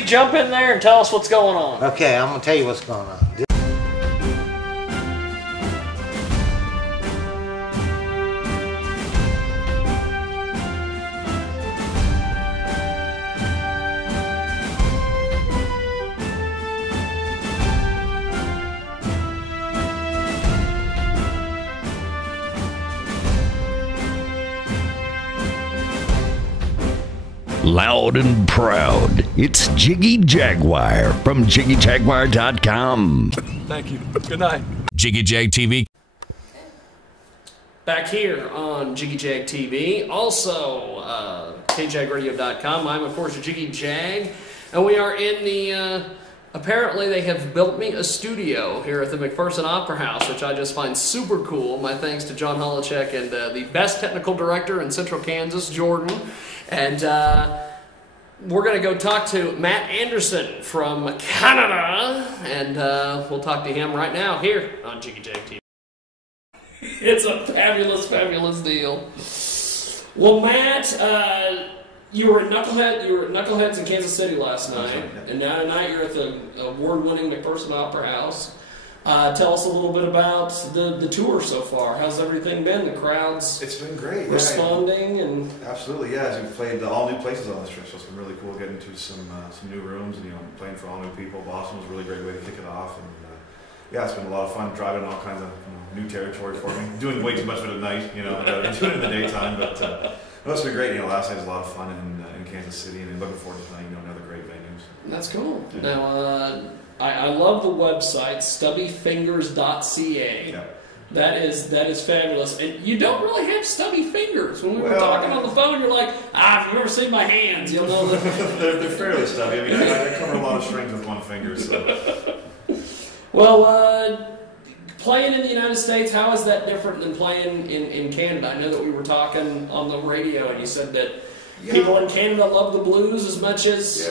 Jump in there and tell us what's going on. Okay, I'm going to tell you what's going on. Loud and proud, it's Jiggy Jaguar from JiggyJaguar.com. Thank you. Good night. Jiggy Jag TV. Back here on Jiggy Jag TV, also kjagradio.com. I'm, of course, Jiggy Jag, and we are in the, apparently they have built me a studio here at the McPherson Opera House, which I just find super cool. My thanks to John Holochek and the best technical director in Central Kansas, Jordan. And we're going to go talk to Matt Andersen from Canada, and we'll talk to him right now here on Jiggy Jag TV. It's a fabulous, fabulous deal. Well, Matt, you were at Knuckleheads in Kansas City last night, and now tonight you're at the award-winning McPherson Opera House. Tell us a little bit about the tour so far. How's everything been? The crowds? It's been great. Responding and absolutely, yeah. As we've played all new places on this trip, so it's been really cool getting to some new rooms and playing for all new people. Boston was a really great way to kick it off, and yeah, it's been a lot of fun driving all kinds of new territory for me. Doing way too much of it at night, doing it in the daytime, but no, it's been great. Last night was a lot of fun in Kansas City, and looking forward to playing another great venues. That's cool. Yeah. Now. I love the website, stubbyfingers.ca. Yeah. That is fabulous. And you don't really have stubby fingers. When we were talking on the phone, you're like, if you've ever seen my hands, you'll know that. they're fairly stubby. I mean, I cover a lot of strings with one finger, so. Well, playing in the United States, how is that different than playing in Canada? I know that we were talking on the radio, and you said that people in Canada love the blues as much as...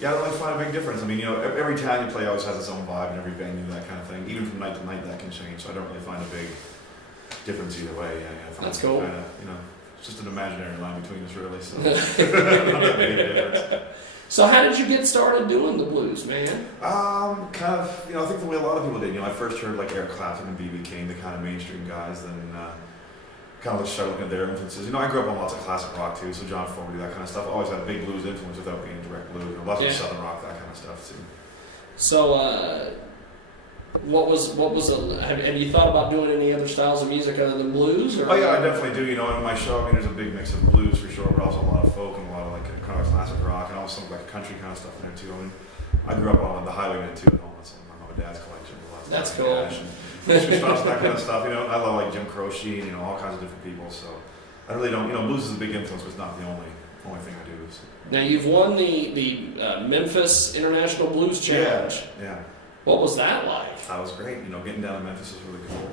Yeah, I don't really find a big difference. I mean, every town you play always has its own vibe, and every venue, that kind of thing. Even from night to night, that can change. So I don't really find a big difference either way. Yeah, that's cool. Kind of, it's just an imaginary line between us, really. So not that big a difference. So how did you get started doing the blues, man? Kind of, I think the way a lot of people did. I first heard like Eric Clapton and B.B. King, the kind of mainstream guys. Then kind of started looking at their influences. I grew up on lots of classic rock too, so John Fogerty, that kind of stuff. Always had a big blues influence without being direct blues. Lots of southern rock, that kind of stuff too. So, have you thought about doing any other styles of music other than blues? Or? Oh yeah, I definitely do. In my show, there's a big mix of blues for sure, but also a lot of folk and a lot of like kind of classic rock, and also like country kind of stuff in there too. I grew up on the Highwaymen too at home. That's my mom and dad's collection. That's cool. That kind of stuff. I love like Jim Croce and all kinds of different people. So I really don't. Blues is a big influence, but it's not the only thing I do. So. Now you've won the Memphis International Blues Challenge. Yeah. What was that like? That was great. Getting down to Memphis was really cool.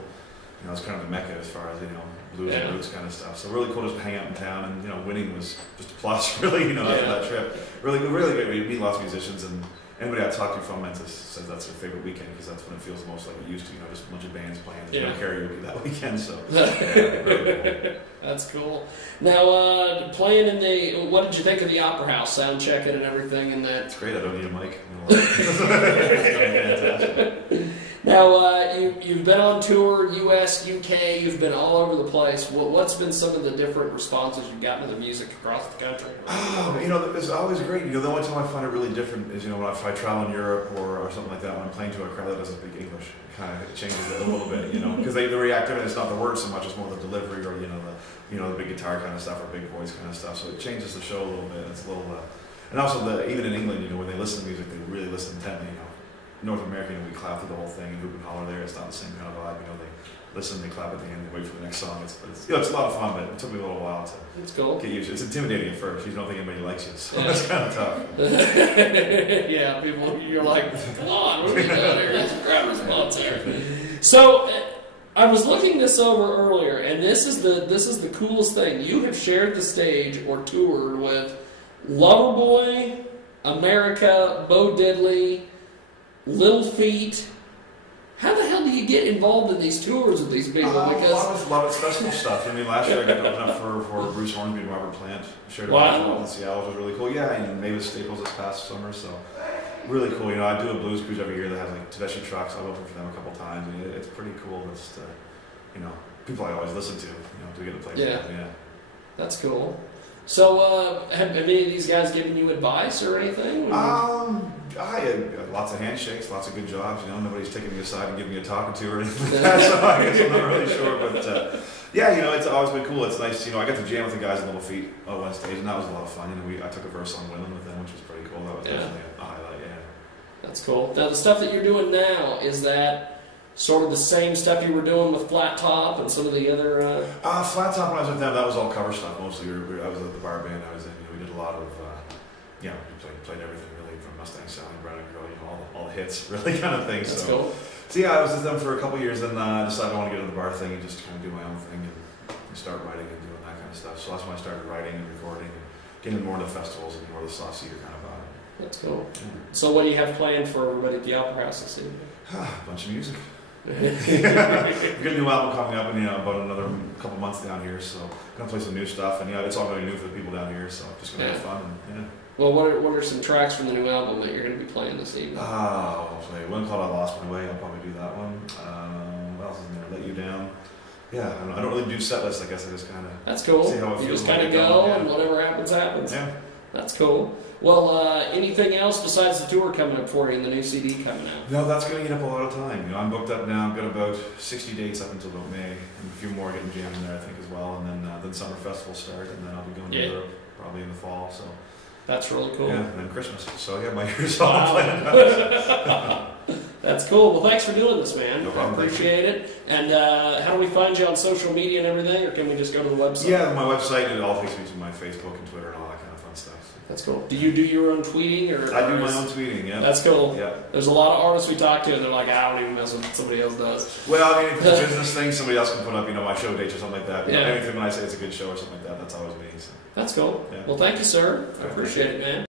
It's kind of the mecca as far as blues and roots kind of stuff. So really cool just to hang out in town, and winning was just a plus. Really, after that trip, really great. We meet lots of musicians, and anybody I talk to from Memphis says that's their favorite weekend because that's when it feels most like it used to. Just a bunch of bands playing, no karaoke that weekend. So really cool. That's cool. Now playing in the, what did you think of the Opera House? Sound checking and everything, and that. It's great. I don't need a mic. Now, you've been on tour, US, UK, you've been all over the place. What's been some of the different responses you've gotten to the music across the country? It's always great. The only time I find it really different is, when if I travel in Europe or something like that, when I'm playing to a crowd that doesn't speak English, it changes it a little bit, because they react, it's not the words so much, it's more the delivery or, the big guitar kind of stuff or big voice kind of stuff. So it changes the show a little bit. It's a little, and also even in England, when they listen to music, they really listen intently, North America, we clap through the whole thing and hoop and holler there. It's not the same kind of vibe. They listen, they clap at the end, they wait for the next song. It's a lot of fun, but it took me a little while to get used to it. It's intimidating at first. You don't think anybody likes you, so it's kind of tough. Yeah, people, you're like, come on, what are we doing here? That's a crowd response here. So, I was looking this over earlier, and this is the coolest thing. You have shared the stage or toured with Loverboy, America, Bo Diddley, Little Feat, How the hell do you get involved in these tours with these people? Because a lot of festival stuff. I mean, last year I got to open up for Bruce Hornsby and Robert Plant. Shared Wow. in Seattle, which was really cool. Yeah, and Mavis Staples this past summer, so really cool. You know, I do a blues cruise every year that has like Tedeschi trucks. I've opened for them a couple times, and it's pretty cool. Just you know, people I always listen to. You know, to get to play. Yeah. With them. Yeah. That's cool. So, have any of these guys given you advice or anything? I had lots of handshakes, lots of good jobs. You know, nobody's taking me aside and giving me a talking to or anything like that. So I guess I'm not really sure, but yeah, you know, it's always been cool. It's nice. You know, I got to jam with the guys in Little Feet on stage, and that was a lot of fun. You know, I took a verse on Women with them, which was pretty cool. That was definitely a highlight. Yeah. That's cool. Now, the stuff that you're doing now, is that sort of the same stuff you were doing with Flat Top and some of the other... Flat Top, when I was with them, that was all cover stuff mostly. I was at the bar band I was in. You know, we did a lot of, you know, we played everything really, from Mustang Sally, Brown and Girl, you know, all the hits, really kind of thing. That's so, cool. So yeah, I was with them for a couple of years, then I decided I want to get into the bar thing and just kind of do my own thing and start writing and doing that kind of stuff. So that's when I started writing and recording and getting more into festivals and more of the soft cedar kind of vibe. That's cool. Yeah. So what do you have planned for everybody at the Opera House this evening? A bunch of music. We've got a new album coming up in about another couple months down here, so gonna play some new stuff, and yeah, it's all going to be new for the people down here, so just gonna have fun. And, yeah. Well, what are some tracks from the new album that you're going to be playing this evening? I'll play one called "I Lost My Way." I'll probably do that one. What else is in there? "Let You Down." Yeah, I don't really do set lists. I guess I just kind of. That's cool. See how it You feels just when kind of I get go, going, and whatever happens, happens. Yeah. That's cool. Well, anything else besides the tour coming up for you and the new CD coming out? No, that's going to eat up a lot of time. You know, I'm booked up now. I've got about 60 dates up until about May, and a few more getting jammed in there, I think, as well. And then summer festivals start, and then I'll be going to Europe probably in the fall. So that's really cool. Yeah, and then Christmas. So yeah, my year's all planned out. That's cool. Well, thanks for doing this, man. No problem. I appreciate it. And how do we find you on social media and everything, or can we just go to the website? Yeah, my website, it all takes me to my Facebook and Twitter and all that kind of fun stuff. That's cool. Do you do your own tweeting? Or I do my own tweeting, yeah. That's cool. Yeah. There's a lot of artists we talk to, and they're like, I don't even mess with what somebody else does. Well, I mean, if it's a business thing, somebody else can put up, you know, my show dates or something like that. You know, Yeah. anything when I say it's a good show or something like that, that's always me. So. That's cool. Yeah. Well, thank you, sir. I appreciate it, man.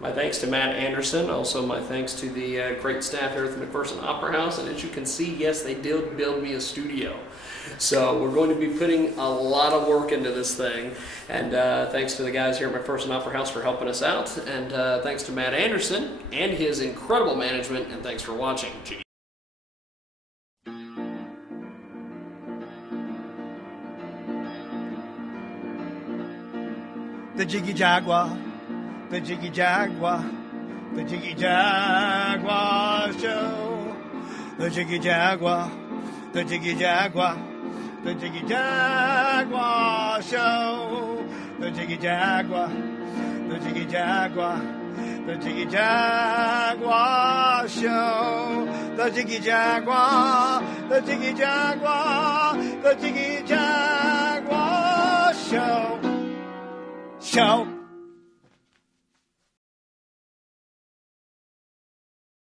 My thanks to Matt Andersen. Also, my thanks to the great staff here at the McPherson Opera House. And as you can see, yes, they did build me a studio. So we're going to be putting a lot of work into this thing. And thanks to the guys here at McPherson Opera House for helping us out. And thanks to Matt Andersen and his incredible management. And thanks for watching. The Jiggy Jaguar. The Jiggy Jaguar, the Jiggy Jaguar show. The Jiggy Jaguar, the Jiggy Jaguar, the Jiggy Jaguar show. The Jiggy Jaguar, the Jiggy Jaguar, the Jiggy Jaguar show. The Jiggy Jaguar, the Jiggy Jaguar, the Jiggy Jaguar show. Show.